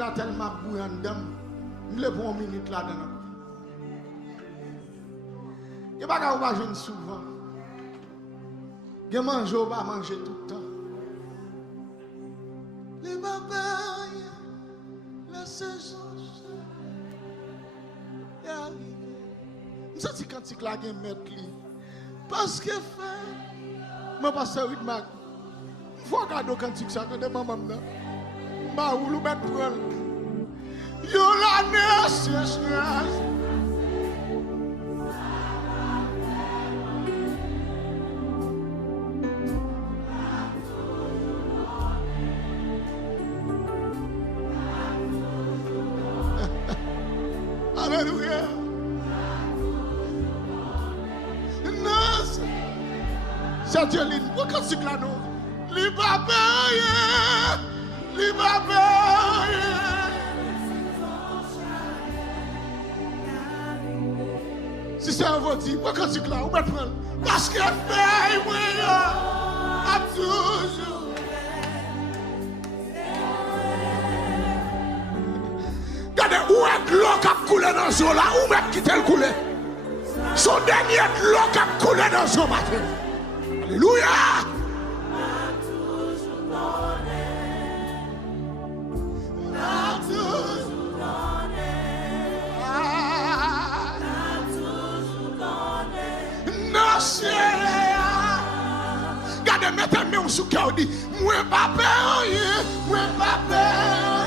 là tellement bouillant dedans. Je le prends une minute là-dedans. Il n'y a pas qu'à manger souvent. Il y a manger ou pas manger tout le temps. Les papayes, la saison est arrivée. Je sens quand tu as un mettre parce que fait, je passe à 8 mags. Il faut regarder quand tu as un maman. Ma ou le mettre prendre. Yo la nécessaire. Alléluia. C'est Dieu, pourquoi tu là nous? Li va payer. Li va payer. Si c'est un vote, pourquoi tu là? Où mettre prendre? Parce que paye moi à toujours. Regardez où est l'eau qui a coulé dans ce là, où même quitter le couler. Son dernier l'eau qui a coulé dans ce matin. Alléluia. Gardez, mettez-moi sous cœur, dit, moi pas peur, moi pas peur,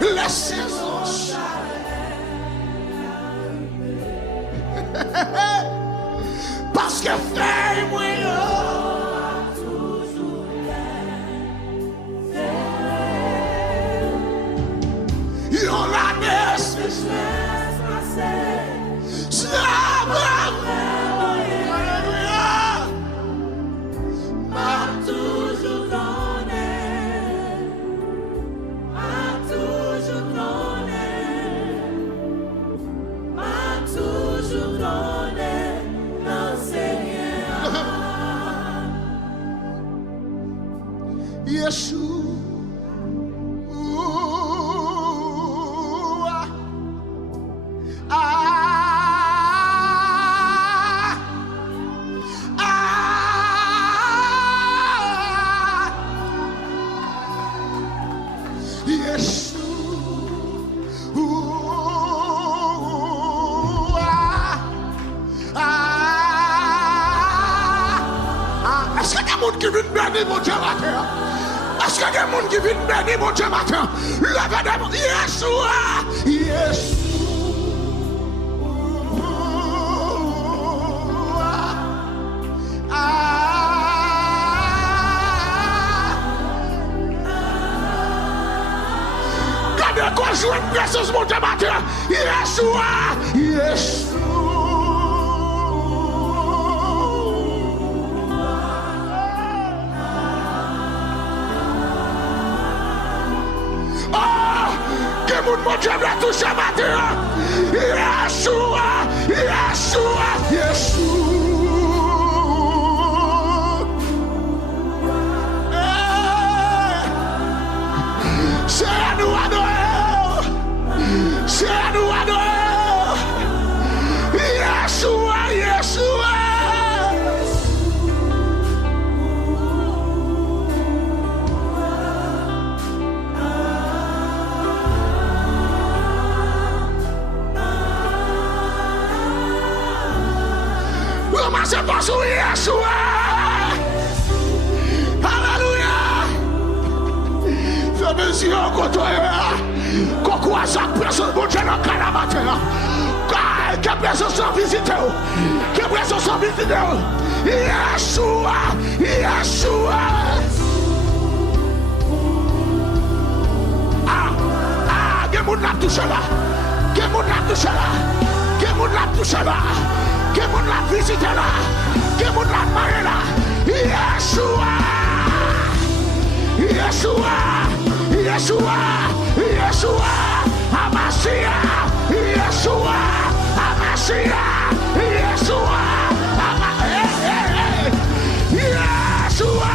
laissez-moi parce que frère, moi, il en a nécessaire, Yeshua. Est-ce qu'il y a des gens qui viennent bénir mon Dieu matin? Est-ce qu'il y a des gens qui viennent bénir mon Dieu matin? Levez des mains. Yeshua. Yeshua. Gardez qu'on joue une présence mon Dieu matin. Yeshua. Yeshua. Mon Dieu m'a touché matin. Yeshua, Yeshua, Yeshua. C'est à nous adorer. C'est à nous adorer. Yeshua, Yeshua. C'est pas sur Yeshua. Alléluia. Fais mes yeux en côté. Quoi ça personne bon Dieu dans le matin. Que personne sans visiter. Que personne sans visiter. Yeshua. Yeshua. Que mon la touche là. Que mon la touche là. Que mon la touche là. Que mon la visite là, que mon la marre là, Yeshua, Yeshua, Yeshua, Yeshua, Amashia, Yeshua, Amashia, Yeshua, Yeshua.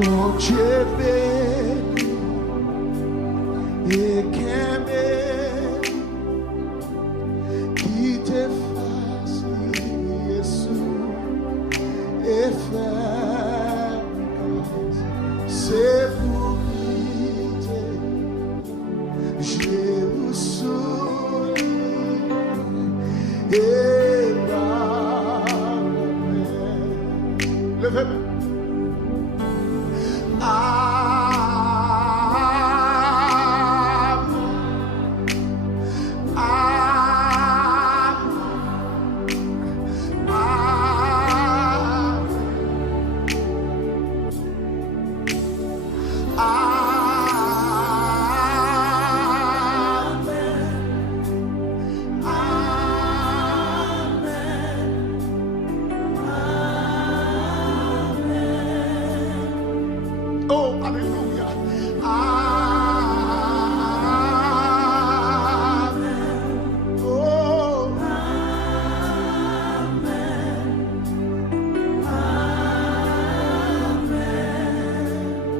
Bon Dieu béni et qu'aimé qui te fasse Jésus et faire c'est pour quitter Jérusalem et levez-moi.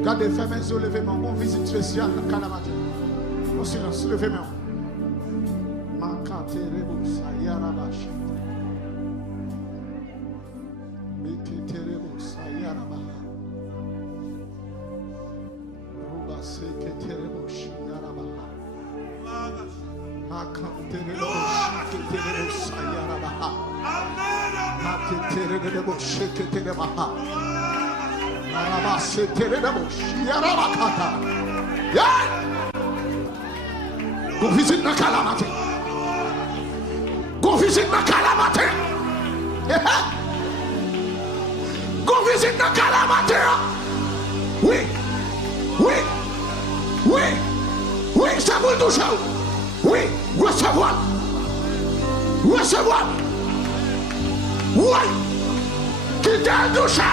Regardez, fermez les yeux, levez-moi. On visite spéciale dans Kalamata. Au silence, levez-moi. Go visit na Kalamata. Go visit na Kalamata. Go visit na Kalamata. Oui, oui, oui, oui, ça vous touche. Oui, recevoir. Recevoir. Oui, qui t'a touché.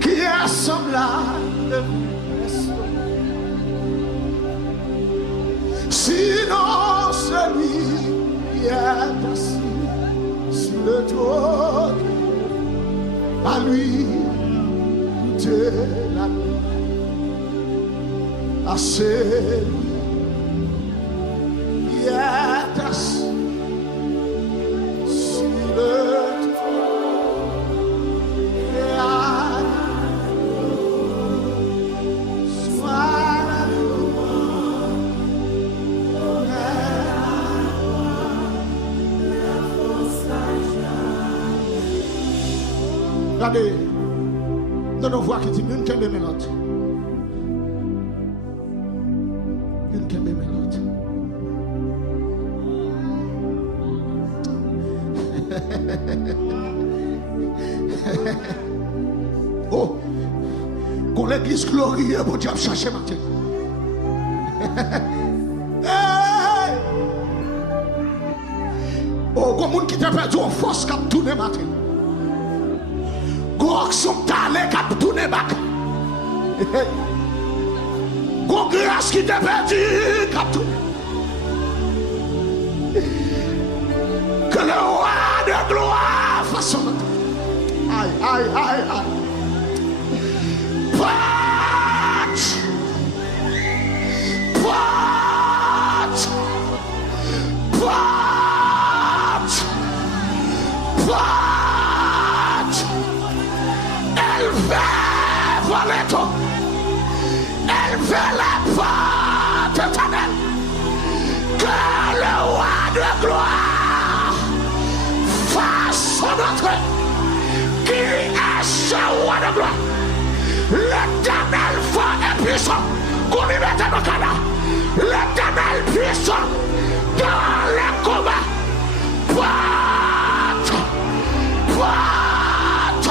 Qui est semblable sinon celui qui est assis sur le trône, à lui de la nuit, à celui qui est assis sur le regardez, dans nos voix qui dit une qui aime l'autre. Une qui aime l'autre. Oh, qu'on l'église glorieuse pour Dieu chercher matin. Oh, comme monde qui t'a perdu en force cap tourner matin. Go son talent cap tourner back. Go grâce qui t'a perdu cap tourner. Que le roi de gloire fasse son aïe, aïe, aïe, aïe. Pat! Pat! Pat! Pat! Elle veut voler tout. Elle veut la porte éternelle. Que le roi de gloire fasse son entrée. Qui est ce roi de gloire? L'Éternel fort et puissant. Qu'on y mette nos canards. L'Éternel puissant dans les combats. Porte, porte.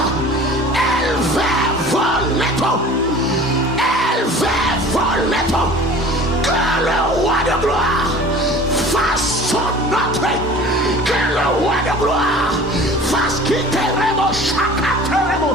Elle veut voler tout. Elle veut voler tout. Que le roi de gloire fasse son entrée. Que le roi de gloire fasse quitter les mots, chaque terreau.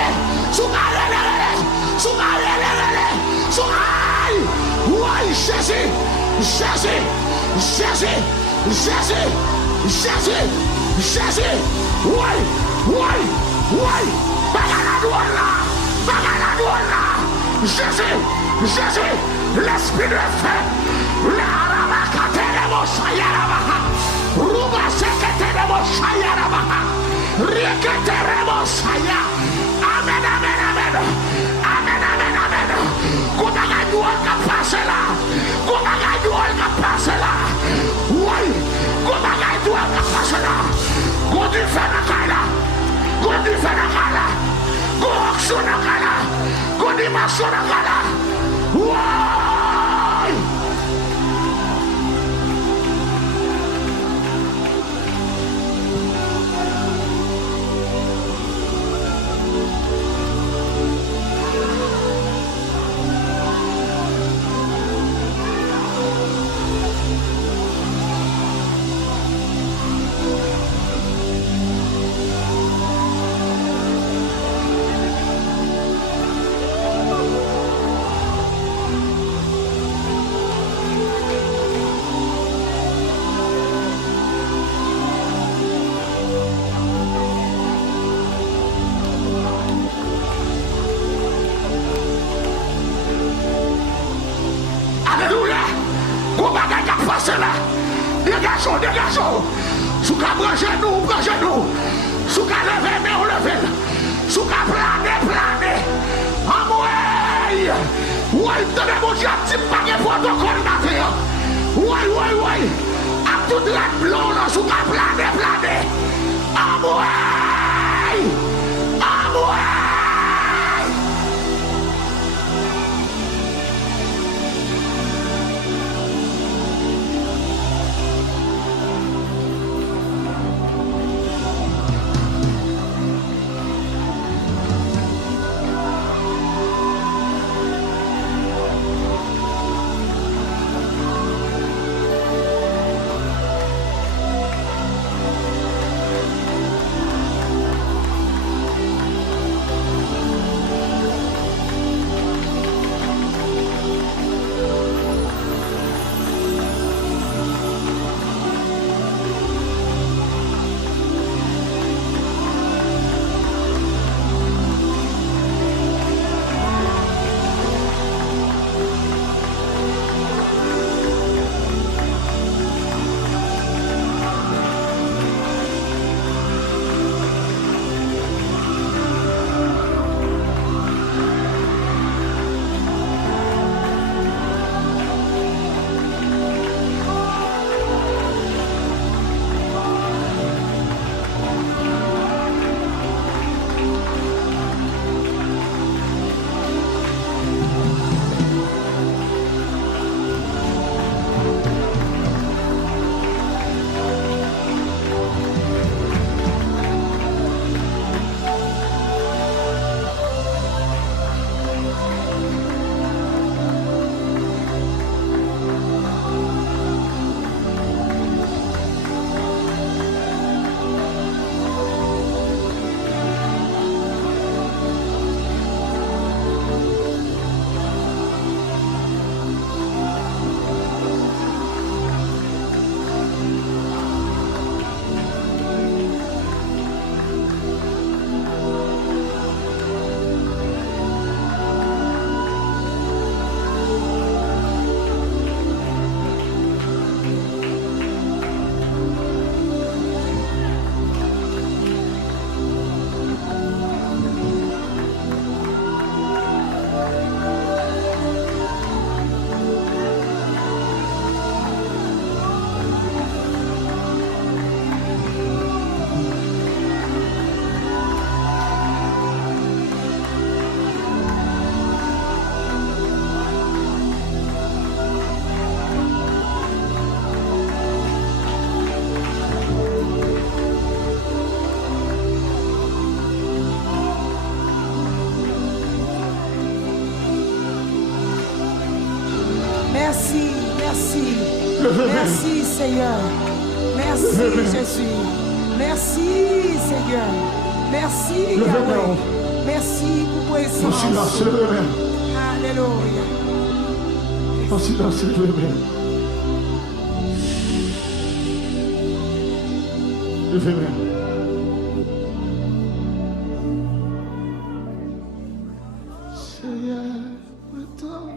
Oui, Jésus, Jésus, Jésus, Jésus, Jésus, Jésus, oui, oui, oui, Bagala, Jésus, Jésus, l'esprit de feu, la ramakatele sayarabaha, ruba seketele sayarabaha, rieketere saya. Amen, amen, amen, amen, amen, amen. Kumaga dual kapasela, kumaga dual kapasela, oui, kumaga dual kapasela. Go di fenakala, go di fenakala, go aksunakala, go di masunakala, oui. Dégagez. Sous qu'à brancher nous. Sous qu'à lever, mais on leve. Sous qu'à planer. Amoué. Oui, tenez mon Dieu, petit paquet protocole matin. Oui. À toute la blonde, sous qu'à planer. Amoué. Merci Seigneur. Merci Jésus. Merci Seigneur. Merci Yahweh. Merci pour présence. Alléluia. En silence, s'il vous plaît. Levez main. Seigneur, maintenant,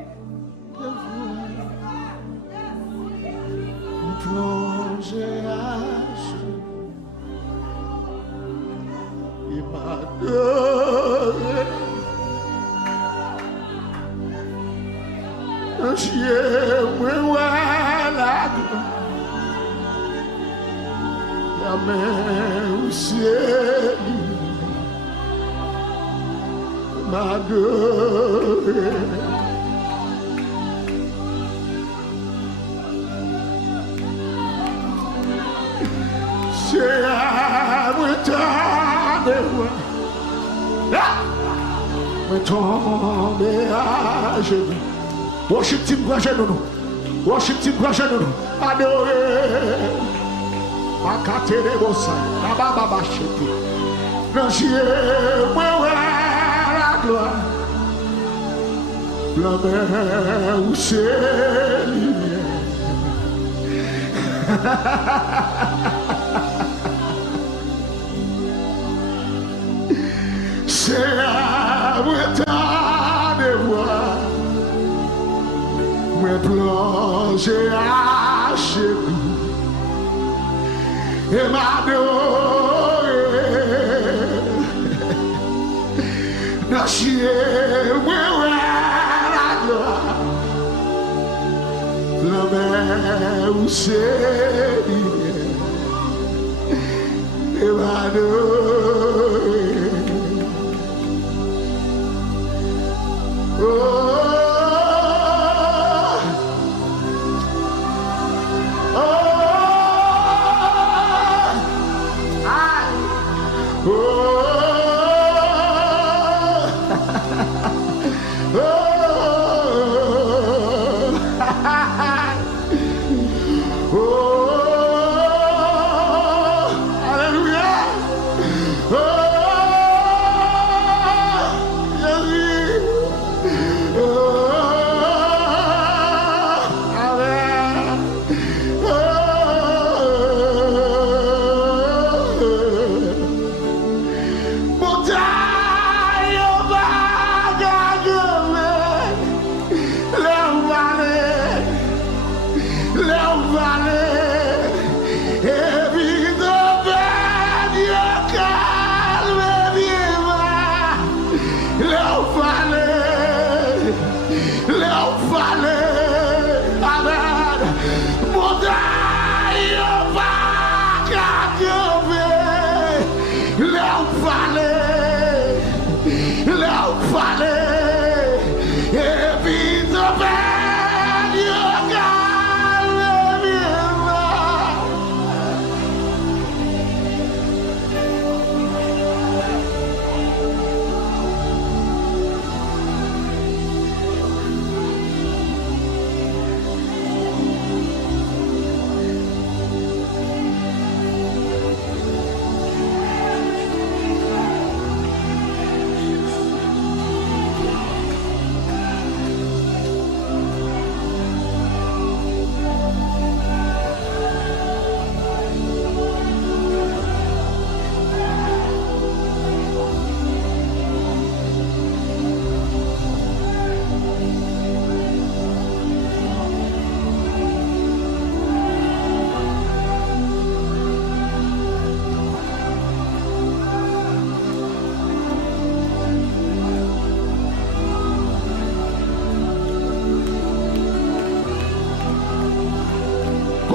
plonger à genoux et m'adorer. Dieu, moi, la gloire. La main au ciel, m'adorer. C'est à moi tomber, moi tomber à genoux. Worship team, grand genou. Worship team, grand genou. Adorer. Makatere bossa, Baba Bachete. Non, Dieu, moi, la gloire. La mer où c'est lumière. C'est à moi de voir. Moi plonger à genoux. Et m'adorer. Non, Dieu, moi, la gloire. La mer où c'est lumière. Et m'adorer. Oh.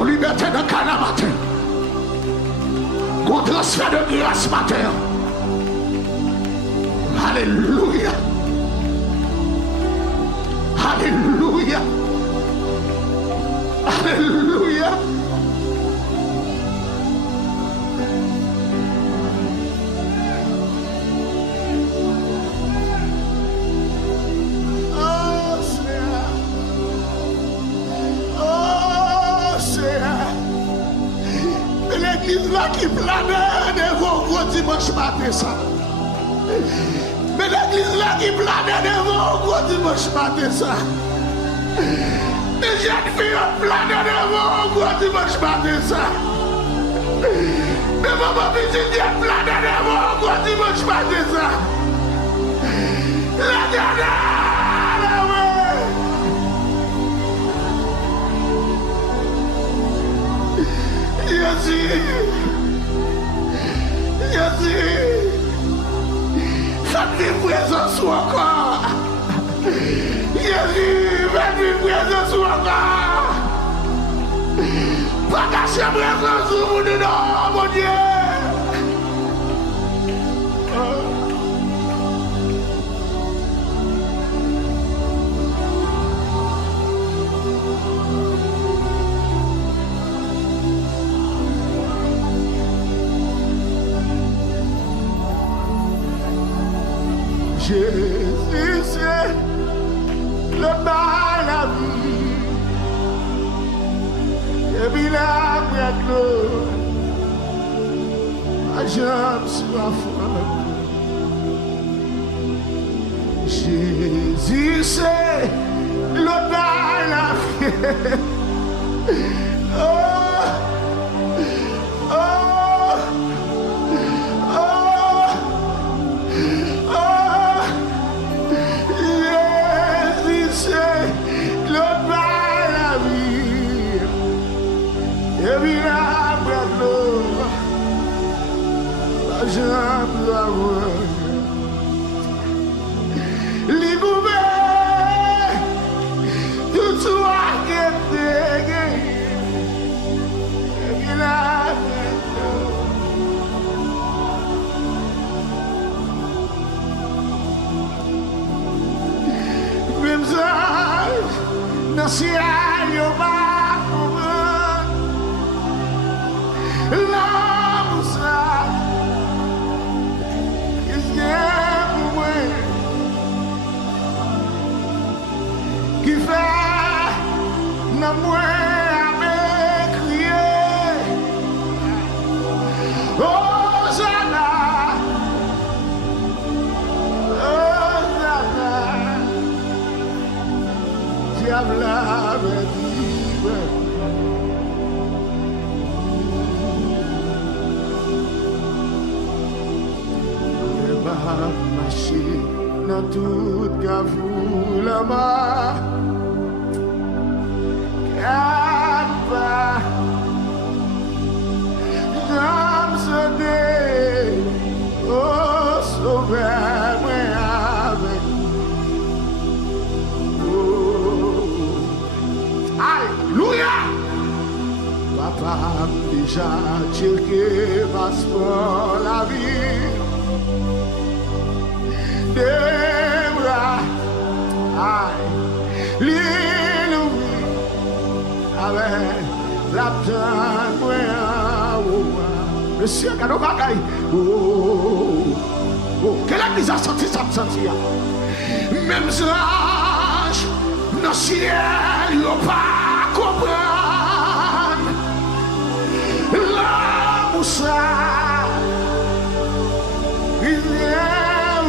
Liberté de Cana matin. Qu'on transfert de grâce matin. Alléluia. Alléluia. Alléluia. L'église là qui planait devant gros dimanche matin ça. Mais l'église là qui planait devant gros dimanche matin ça. Jeune fille a plané devant gros dimanche matin ça. Mais maman petite a plané devant gros dimanche matin ça. La dernière, ouais. Jésus, faites-lui présence encore. Jésus, faites-lui présence encore. Pas cacher présence sur mon nom, mon Dieu. Jésus, c'est le mal la vie. Et puis là, après l'eau, ma jambe soit forte. Jésus, c'est le mal la vie. Oh, oh, oh, oh. Jésus, c'est le mal la vie. Et puis là, après l'eau, ma jambe soit forte. Não se há o barco, não sabe, que vai na moeda me crier, Hosanna, Hosanna. Diabla me diva, le va marcher dans toute cavou la main, capa, j'aime ce dé, oh sauveur-moi avec. Alléluia! Papa déjà checké passeport la vie. Des bras, aïe, l'île avec la tante, monsieur, quand on va cailler, oh, quelle église a senti ça, même ange, dans le ciel, il n'a pas compris. La moussa, il vient,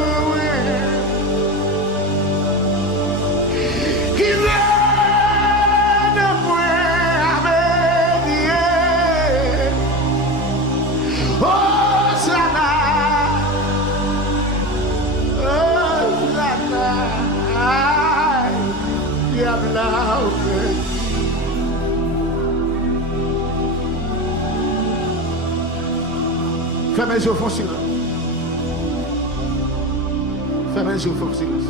il vient de moi avec Dieu. Hosanna, Hosanna, diable. Fermez les yeux, font silence. Fermez les yeux, font silence.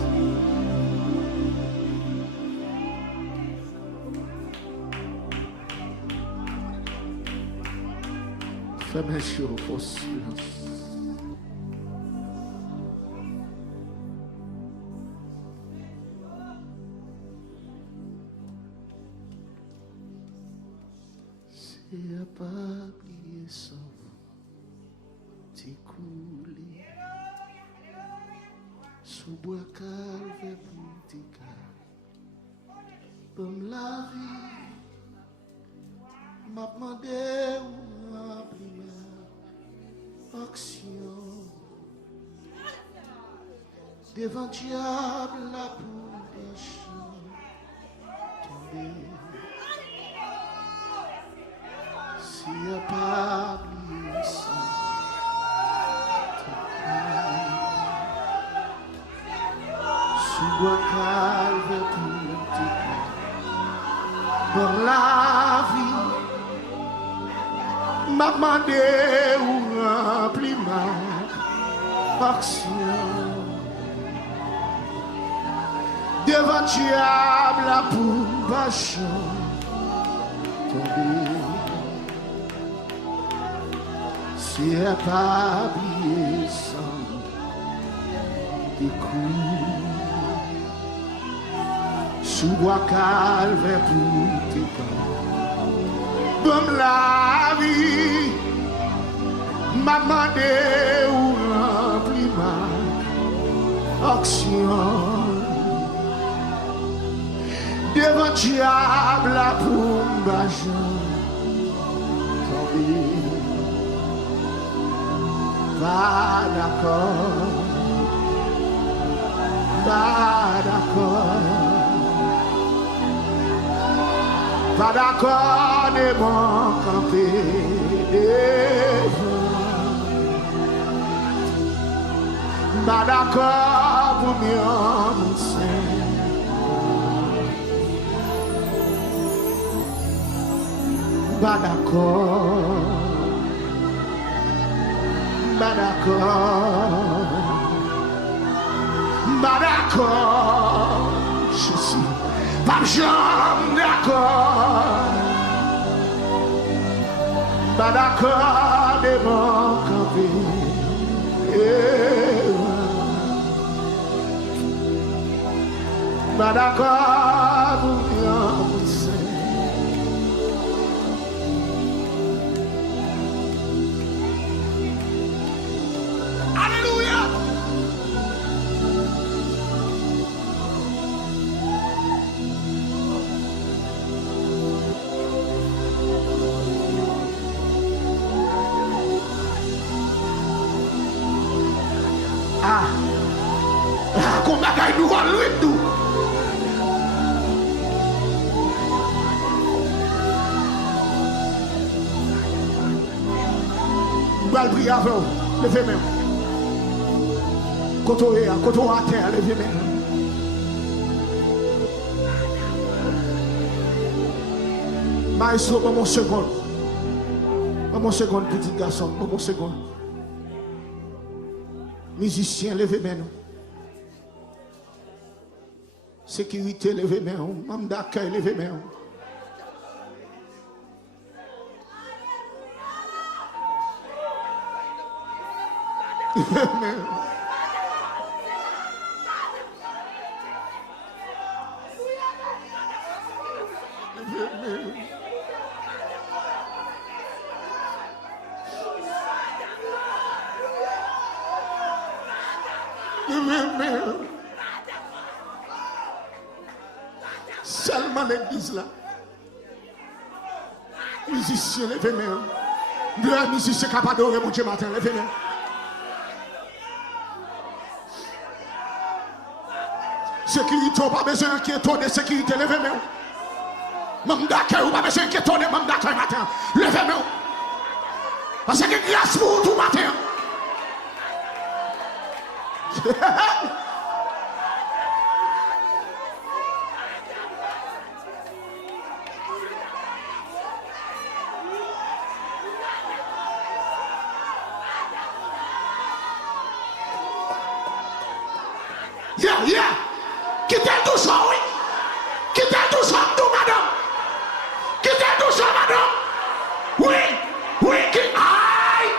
Fermez les yeux, font silence. C'est à pas plier ça. Coulé sous bois calme pour tika comme la vie m'a demandé où ma première action devant diable la pour des champs tombés pas oublié ça. Sous bois calme pour te dans la vie, m'a demandé où remplir ma action. Devant diable la pour passion tomber. Si elle pas oublié sans tes coups. Sous bois calme pour tes camps. Bon la vie, m'a demandé où remplir ma action. Devant diable la pour m'bajan tomber. Pas d'accord, pas d'accord. Pas d'accord de mon camper devant. Pas d'accord pour mieux m'enseigner. Pas d'accord. Pas d'accord. Pas d'accord. Je suis pas jamais d'accord. Pas d'accord de mon camper. Pas d'accord pour Alléluia. Qu'on bagaille nous va lui tout. Nous allons prier avec vous. Levez même. Quand on est à terre, levez même. Maestro, mon seconde. Mon seconde, petit garçon. Mon seconde. Musicien, levez même. Sécurité, levez même. Membre d'accueil, levez même. Seulement l'église là. Musicien, levez-moi. Deux musiciens capables d'adorer mon Dieu matin, levez-moi. Sécurité, pas besoin d'inquiéter de sécurité, levez-moi. Même d'accueil, pas besoin d'inquiéter de même d'accueil matin, levez-moi. Parce que grâce pour tout matin. Yeah. Quittez tout ça, oui. Quittez tout ça, tout, madame. Quittez tout ça, madame. Oui, aïe.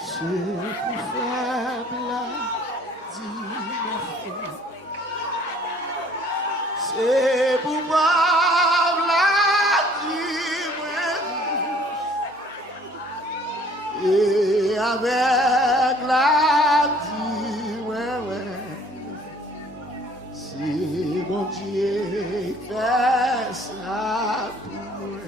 C'est plus faible, dis-moi. C'est pour moi. Et avec la vie, ouais. Si mon Dieu fait ça pour moi,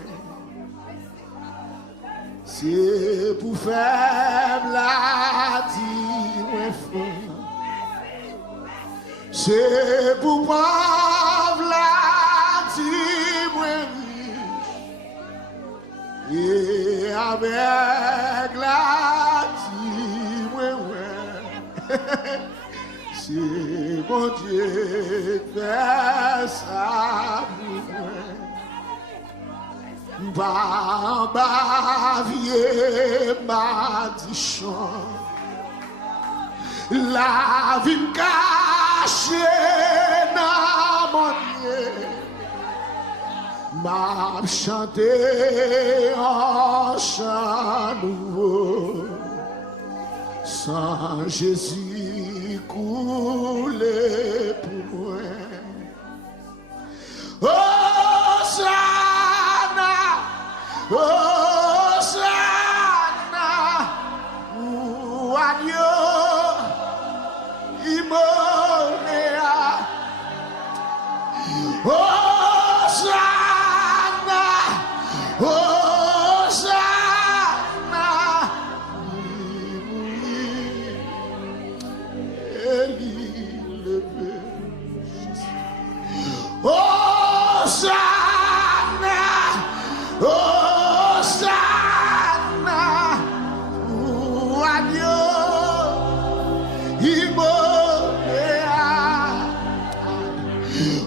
c'est pour faire la vie, ouais, frère. c'est pour Pavla et avec la c'est mon Dieu fait ça pour moi. Ba vie m'a dit la vie me cachée dans mon Dieu. M'a chanté un chant nouveau, sans Jésus couler pour moi. Hosanna, Hosanna, ou agneau immoléa. Hosanna, Hosanna, Hosanna, Hosanna, ou agneau immoléa.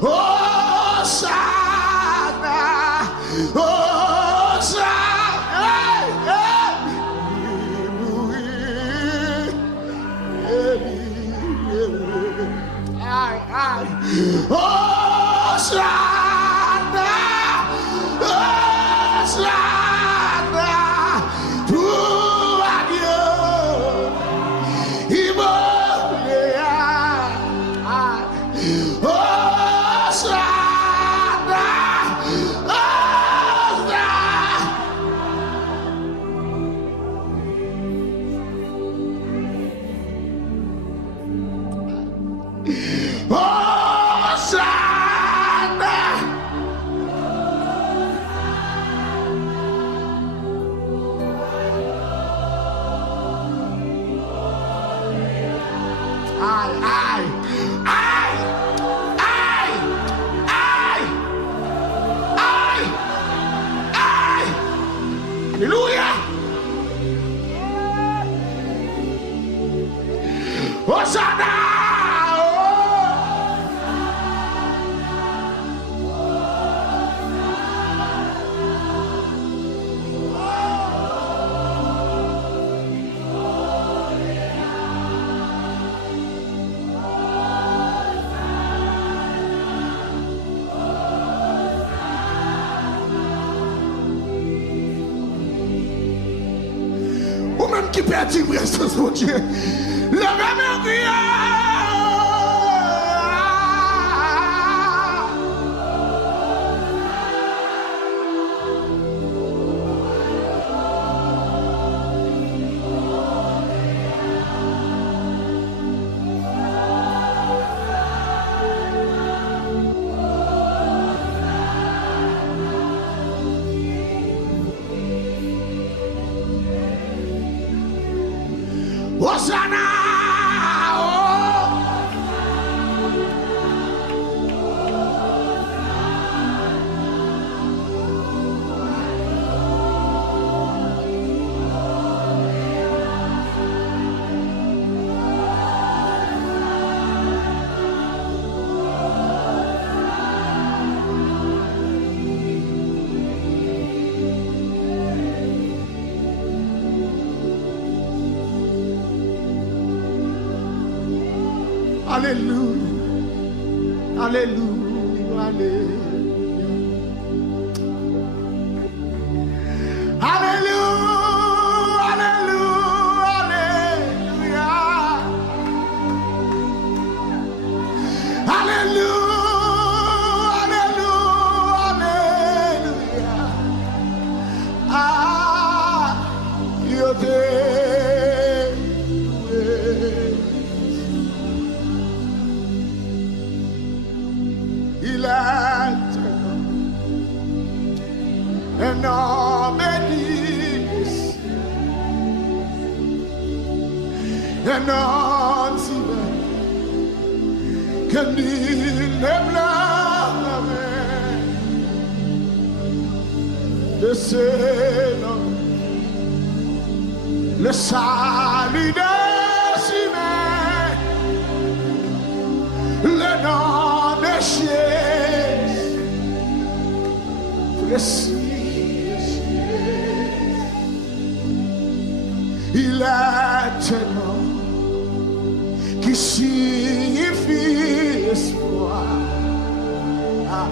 Hosanna, Hosanna, Hosanna, Hosanna, pour Dieu, immoléa. Hosanna, Hallelujah. Hosanna. Ou même qui perdit présence mon Dieu. Levez-moi crier. Hosanna! Alléluia, Alléluia, Alléluia, Alléluia, Alléluia, Alléluia, Alléluia, ah, yo te il est un homme béni, un homme que nul ne blâme de ses noms. Le salut des humains, le nom de Jésus, précieux. Il est un nom qui signifie espoir. Ah,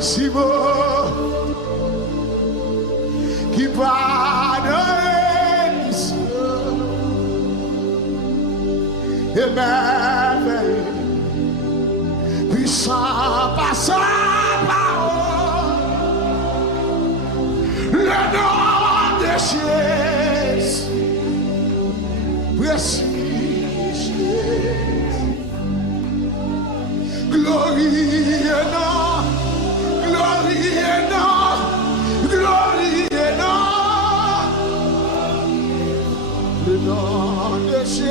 si beau, qui pardonne et merveilleux, puissant par sa parole, le nom de Jésus, précieux Jésus, glorie et nom, glorie et nom, glorie et nom, le nom de Jésus.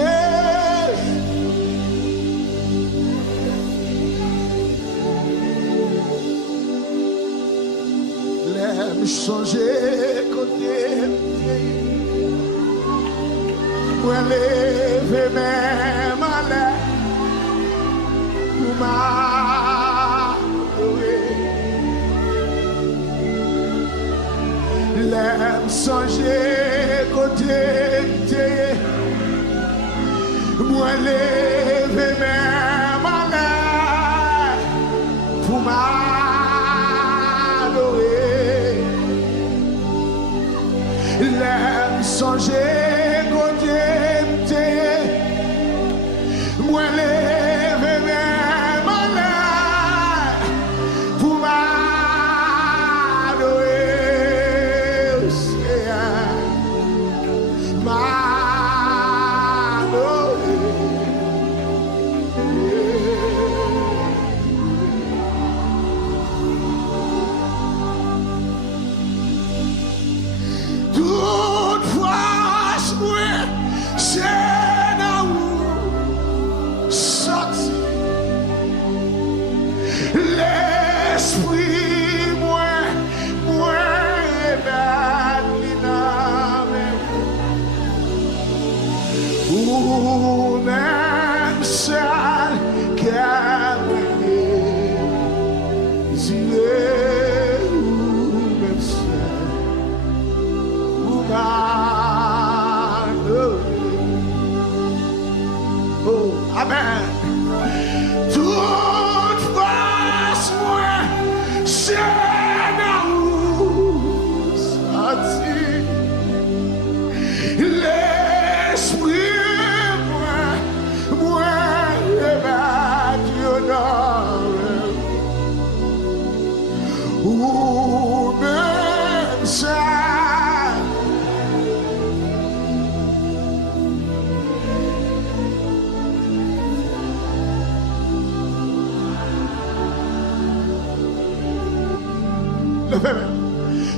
L'aime changer côté, moi lever même à l'air pour m'adorer. L'aime changer côté, moi lever même à l'air pour m'adorer. L'aime changer côté, moi lever même à l'air pour m'adorer. Amen. Toute force, moi, c'est dans vous sortir. L'esprit, moi, le battu dans ou même ça.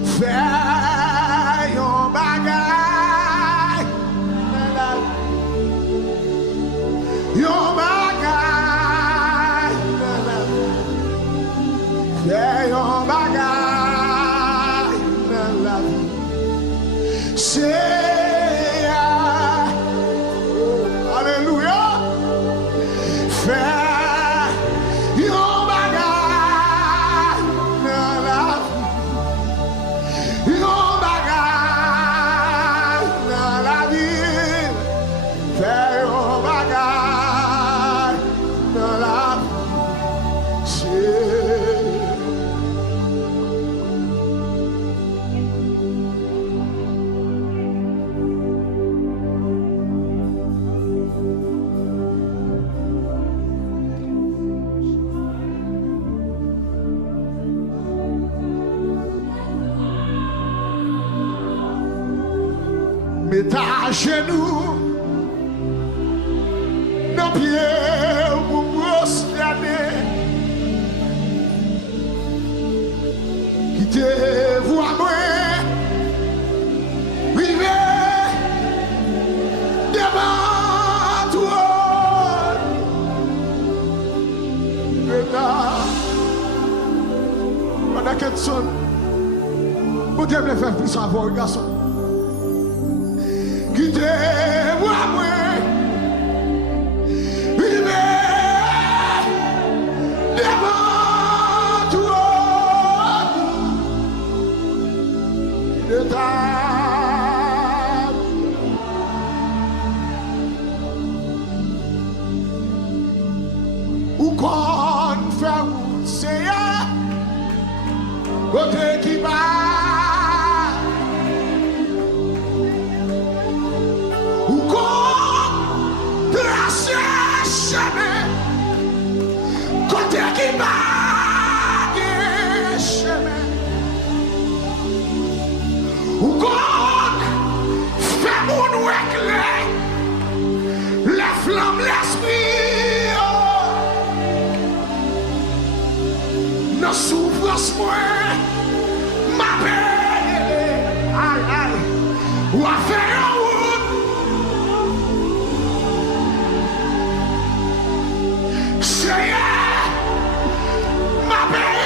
Fais yon bagay, yon bagay, fais yon bagay dans la vie. C'est alléluia. Fais yon bagay dans la vie. Yon bagay dans la vie, fais yon bagay dans la mets à genoux, nos pieds pour prosterner, quittez-vous à moi, vivez devant toi, faire plus savoir, garçon. Quittez-moi, moi. Il m'est devant toi. Il est ou qu'on fait ou c'est côté qui va ou qu'on trace chemin côté qui va chemin ou qu'on fait mon éclair la flamme l'esprit nos souffrances moi ma peine aïe aïe ou à faire un route c'est ma peine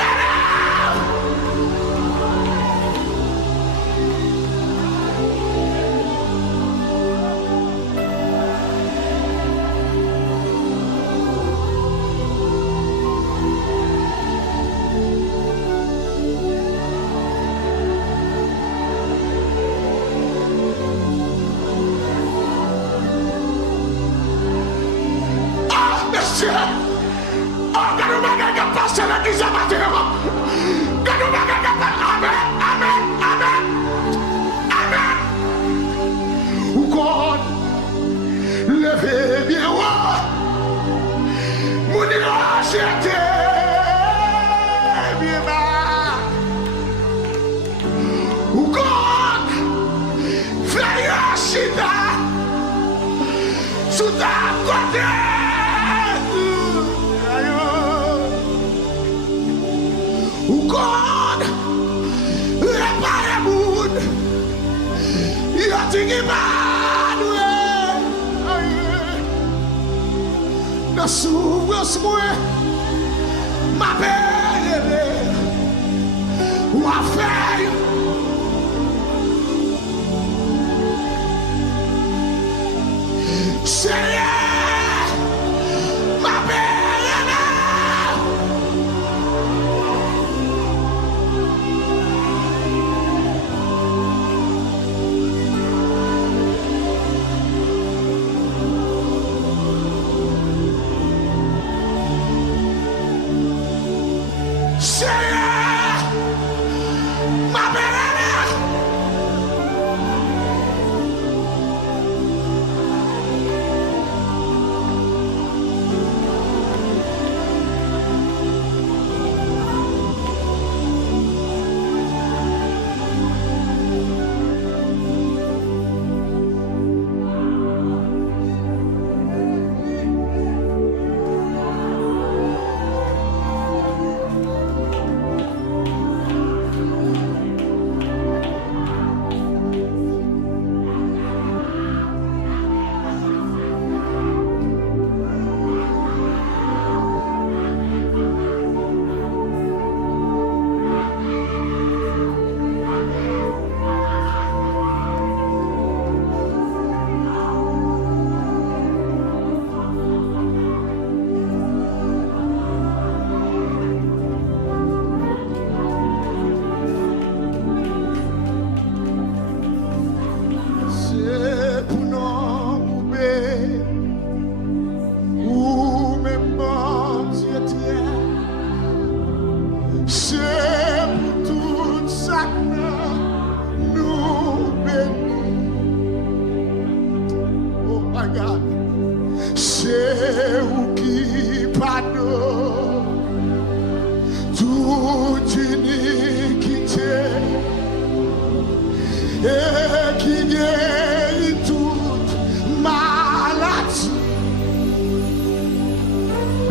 Souffrance moi ma peine ou à faire c'est ma peine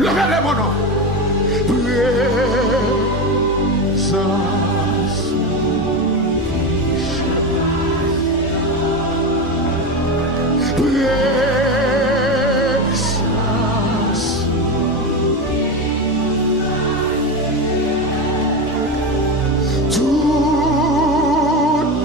Levez mon nom. Tout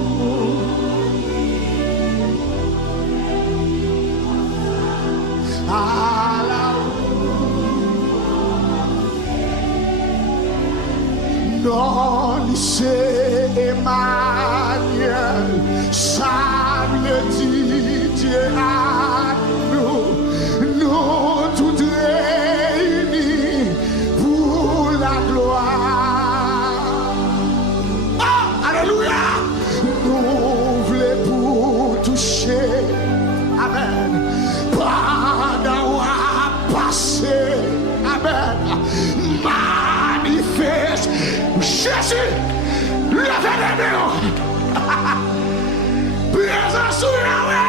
lycée Emmanuel, ça me dit Dieu à nous tous réunis pour la gloire. Ah, alléluia! Nous voulons pour toucher, amen, pendant à passer, amen, manifeste. Jésus, levez les mains. Présence sur Yahweh.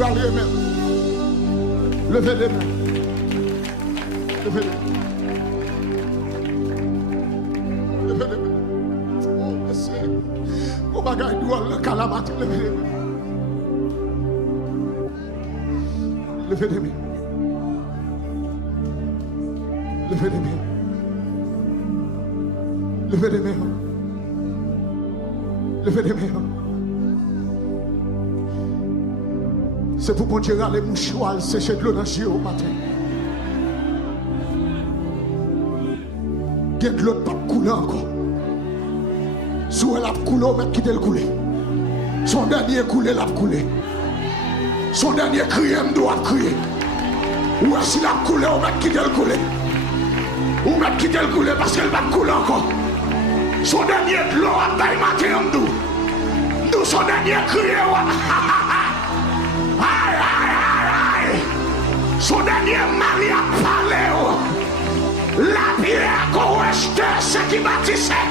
Levez les mains. Levez les mains. Levez les mains. Levez les mains. Oh, monsieur. Oh, bagaille doit le calamate. Levez les mains. Levez les mains. Levez les mains. Levez les mains. Levez les mains. C'est pour bon Dieu les mouchoirs sécher de l'eau dans le au matin. Il y a de l'eau pas couler encore. Soit elle a coulé, on va quitter le couler. Son dernier coulé, l'a coulé. Son dernier cri, on doit crier. Ou si la coulé, on va quitter le couler. On va quitter le couler parce qu'elle va couler encore. Son dernier de l'eau a taille matin, on doit. Nous, son dernier cri, son dernier mari a parlé. La pierre qu'on restait, ce qui bâtissait,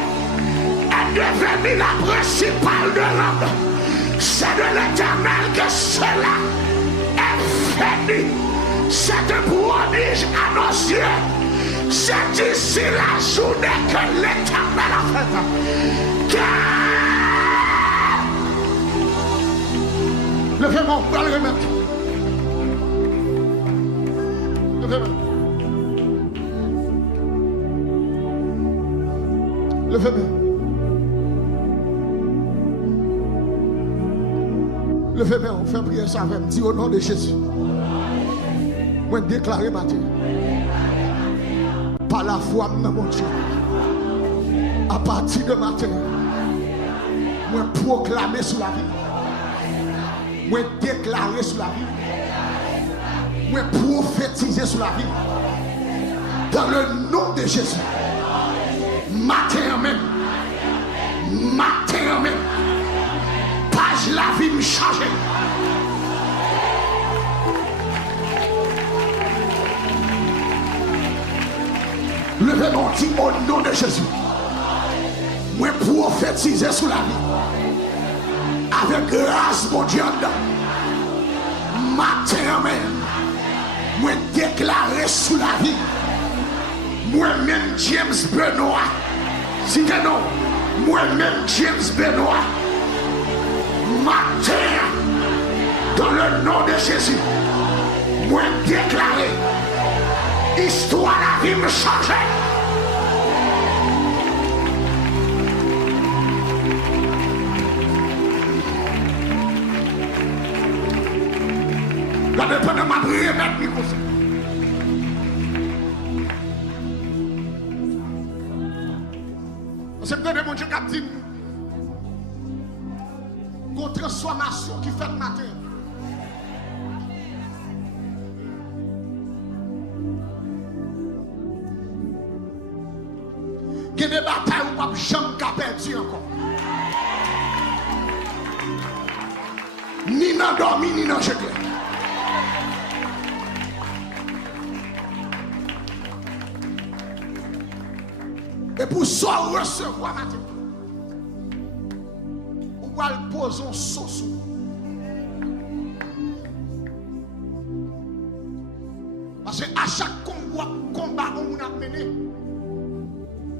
est devenue la principale de l'homme. C'est de l'Éternel que cela est fini. C'est un prodige annoncé. C'est ici la journée que l'Éternel a faite. Levez-moi, on va le remettre. Levez-moi. Levez-moi, on fait prier ça avec moi. Au nom de Jésus. Moi déclarer matin. Par la foi, mon Dieu. À partir de matin. Moi proclamer sur la vie. Moi déclarer sur la vie. Moi prophétiser sur la vie. Dans le nom de Jésus. Matin même. Matin même. Page la vie me change. Levez-moi dit au nom de Jésus. Moi prophétiser sur la vie. Avec grâce mon Dieu. Matin même. Moi déclarer sous la vie. Moi-même James Benoît. Si t'es non. Moi-même James Benoît. Matin. Dans le nom de Jésus. Moi déclarer. Histoire la vie me changeait. Ça dépend de ma prière, mettre micro. Parce que mon Dieu qui dit une transformation qui fait le matin. Il y a des batailles où pas jamais perdu encore. Ni dans dormi, ni dans jeté. Et pour ça, recevoir matin, on va le poser en sauce. Parce qu'à chaque combat on a mené,